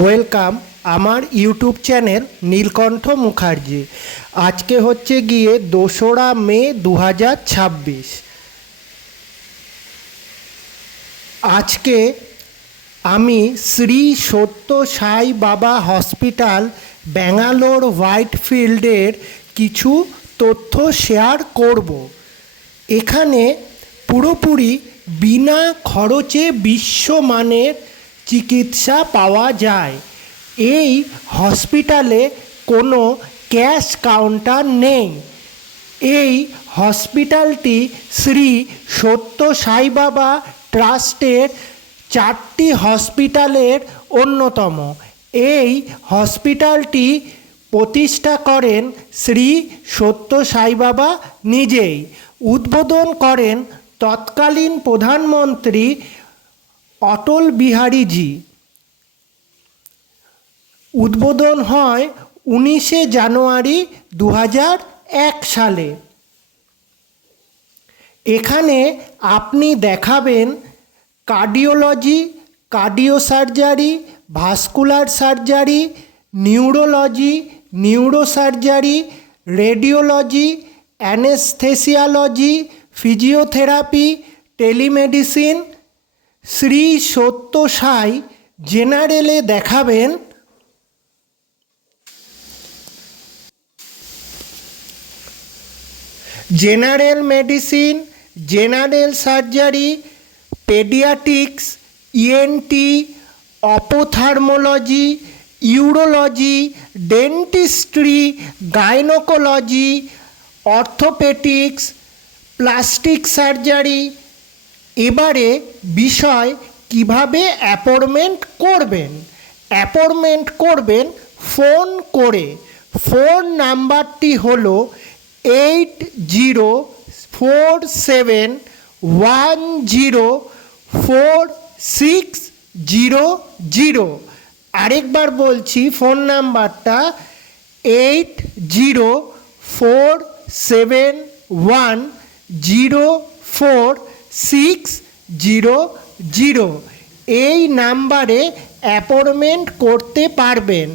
Welcome আমার YouTube channel নীলকণ্ঠ মুখার্জি। আজকে হচ্ছে গিয়ে 2রা মে 2026। আজকে আমি শ্রী সত্য সাই বাবা হসপিটাল ব্যাঙ্গালোর হোয়াইটফিল্ডের কিছু তথ্য শেয়ার করব। এখানে পুরোপুরি বিনা খরচে বিশ্বমানের চিকিৎসা পাওয়া যায়। এই হসপিটালে কোনো ক্যাশ কাউন্টার নেই। এই হসপিটালটি শ্রী সত্য সাই বাবা ট্রাস্টের 4টি হসপিটালের অন্যতম। এই হসপিটালটি প্রতিষ্ঠা করেন শ্রী সত্য সাই বাবা নিজেই। উদ্বোধন করেন তৎকালীন প্রধানমন্ত্রী অটল বিহারীজি। উদ্বোধন হয় 19শে জানুয়ারি 2001 সালে। এখানে আপনি দেখাবেন cardiology, cardiosurgery, vascular surgery, neurology, neurosurgery, radiology, anaesthesiology, physiotherapy, telemedicine. Shri Satya Sai জেনারেলে দেখাবেন general medicine, general surgery, paediatrics, ENT, ophthalmology, urology, dentistry, gynaecology, orthopaedics, plastic surgery. এবারে বিষয় কিভাবে অ্যাপয়েন্টমেন্ট করবেন। অ্যাপয়েন্টমেন্ট করবেন ফোন করে। ফোন নাম্বারটি হলো 8047104600। আরেকবার বলছি, ফোন নাম্বারটা 8047104600। এই নাম্বারে অ্যাপয়েন্টমেন্ট করতে পারবেন।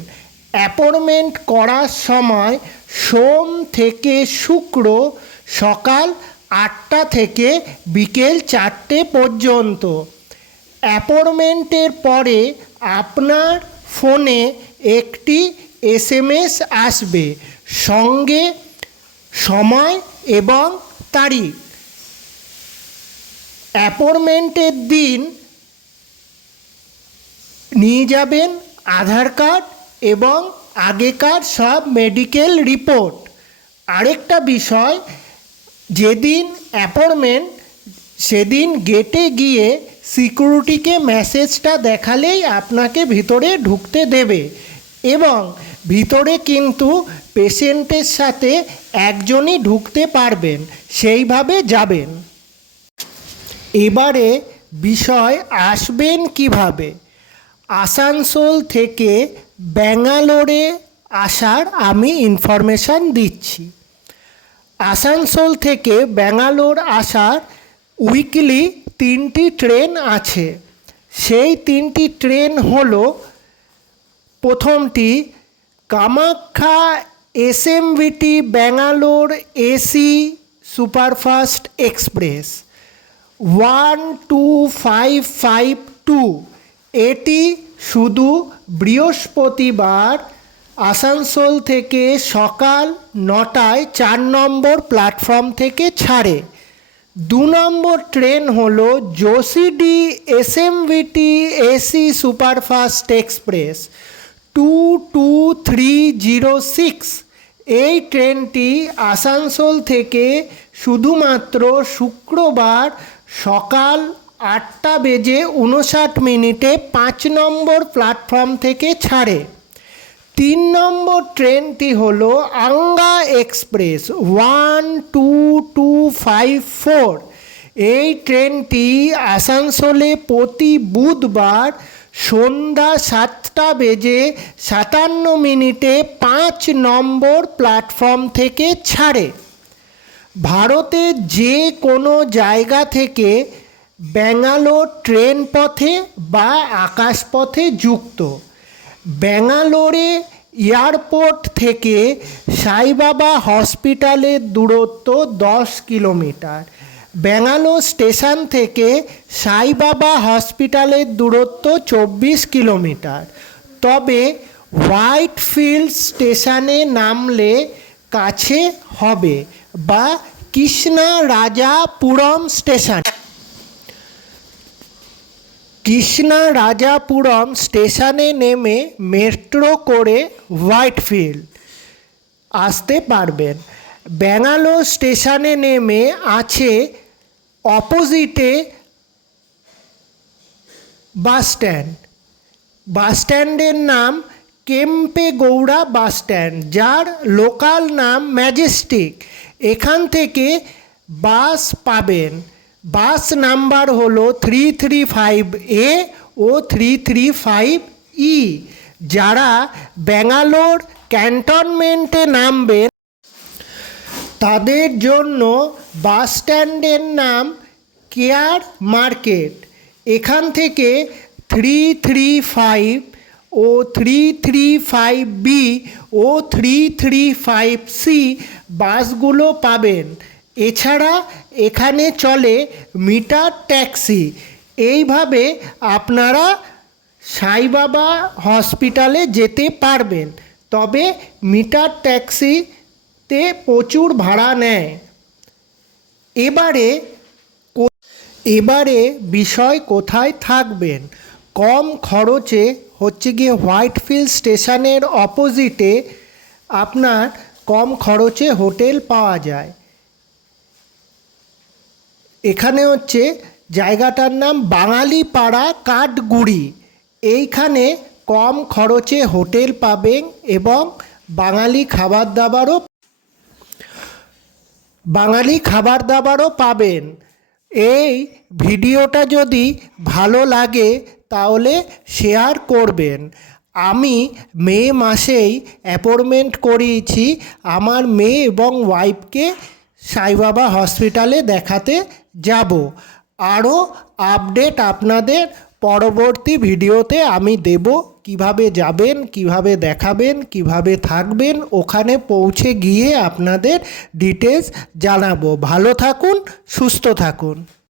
অ্যাপয়েন্টমেন্ট করার সময় সোম থেকে শুক্র সকাল 8টা থেকে বিকেল 4টে পর্যন্ত। অ্যাপয়েন্টমেন্টের পরে আপনার ফোনে একটি SMS আসবে, সঙ্গে সময় এবং তারিখ। অ্যাপয়েন্টমেন্টের দিন নিয়ে যাবেন আধার কার্ড এবং আগেকার সব মেডিকেল রিপোর্ট। আরেকটা বিষয়, যেদিন অ্যাপয়েন্টমেন্ট সেদিন গেটে গিয়ে সিকিউরিটিকে মেসেজটা দেখালেই আপনাকে ভিতরে ঢুকতে দেবে, এবং ভিতরে কিন্তু পেশেন্টের সাথে একজনই ঢুকতে পারবেন, সেইভাবে যাবেন। এবারে বিষয়, আসবেন কিভাবে। আসানসোল থেকে ব্যাঙ্গালোরে আসার আমি ইনফরমেশান দিচ্ছি। আসানসোল থেকে ব্যাঙ্গালোর আসার উইকলি 3টি ট্রেন আছে। সেই 3টি ট্রেন হলো, প্রথমটি Kamakhya SMVT Bangalore AC superfast express 12552। এটি শুধু বৃহস্পতিবার আসানসোল থেকে সকাল 9টায় 4 নম্বর প্ল্যাটফর্ম থেকে ছাড়ে। 2 নম্বর ট্রেন হলো যোশীডি SMVT AC সুপারফাস্ট এক্সপ্রেস 22306। এই ট্রেনটি আসানসোল থেকে শুধুমাত্র শুক্রবার সকাল 8:59 5 নম্বর প্ল্যাটফর্ম থেকে ছাড়ে। 3 নম্বর ট্রেনটি হলো আঙ্গা এক্সপ্রেস 12254। এই ট্রেনটি আসানসোলে প্রতি বুধবার সন্ধ্যা 7:57 5 নম্বর প্ল্যাটফর্ম থেকে ছাড়ে। ভারতের যে কোনো জায়গা থেকে ব্যাঙ্গালোর ট্রেন পথে বা আকাশপথে যুক্ত। ব্যাঙ্গালোরে এয়ারপোর্ট থেকে সাইবাবা হসপিটালের দূরত্ব 10 কিলোমিটার। ব্যাঙ্গালোর স্টেশন থেকে সাইবাবা হসপিটালের দূরত্ব 24 কিলোমিটার। তবে হোয়াইটফিল্ড স্টেশনে নামলে কাছে হবে বা কৃষ্ণরাজাপুরম স্টেশন। কৃষ্ণরাজাপুরম স্টেশনে নেমে মেট্রো করে হোয়াইটফিল্ড আসতে পারবেন। ব্যাঙ্গালোর স্টেশনে নেমে আছে অপোজিটে বাসস্ট্যান্ড। বাসস্ট্যান্ডের নাম কেম্পেগৌড়া বাসস্ট্যান্ড, যার লোকাল নাম ম্যাজেস্টিক। এখান থেকে বাস পাবেন। বাস নাম্বার হলো 335A ও 335E। যারা ব্যাঙ্গালোর ক্যান্টনমেন্টে নামবেন তাদের জন্য বাস স্ট্যান্ডের নাম কেয়ার মার্কেট। এখান থেকে 335 ও 335B ও 335C বাসগুলো পাবেন। এছাড়া এখানে চলে মিটার ট্যাক্সি। এইভাবে আপনারা সাইবাবা হসপিটালে যেতে পারবেন। তবে মিটার ট্যাক্সিতে প্রচুর ভাড়া নেয়। এবারে বিষয় কোথায় থাকবেন। কম খরচে হচ্ছে গিয়ে হোয়াইটফিল্ড স্টেশনের অপোজিটে আপনার কম খরচে হোটেল পাওয়া যায়। এখানে হচ্ছে জায়গাটার নাম বাঙালিপাড়া কাঠগুড়ি। এইখানে কম খরচে হোটেল পাবেন এবং বাঙালি খাবার দাবারও পাবেন। এই ভিডিওটা যদি ভালো লাগে তাহলে শেয়ার করবেন। আমি মে মাসেই অ্যাপয়েন্টমেন্ট করিয়েছি আমার মেয়ে এবং ওয়াইফকে সাইবাবা হসপিটালে দেখাতে যাব। আরও আপডেট আপনাদের পরবর্তী ভিডিওতে আমি দেব। কিভাবে যাবেন, কিভাবে দেখাবেন, কিভাবে থাকবেন, ওখানে পৌঁছে গিয়ে আপনাদের ডিটেলস জানাবো। ভালো থাকুন, সুস্থ থাকুন।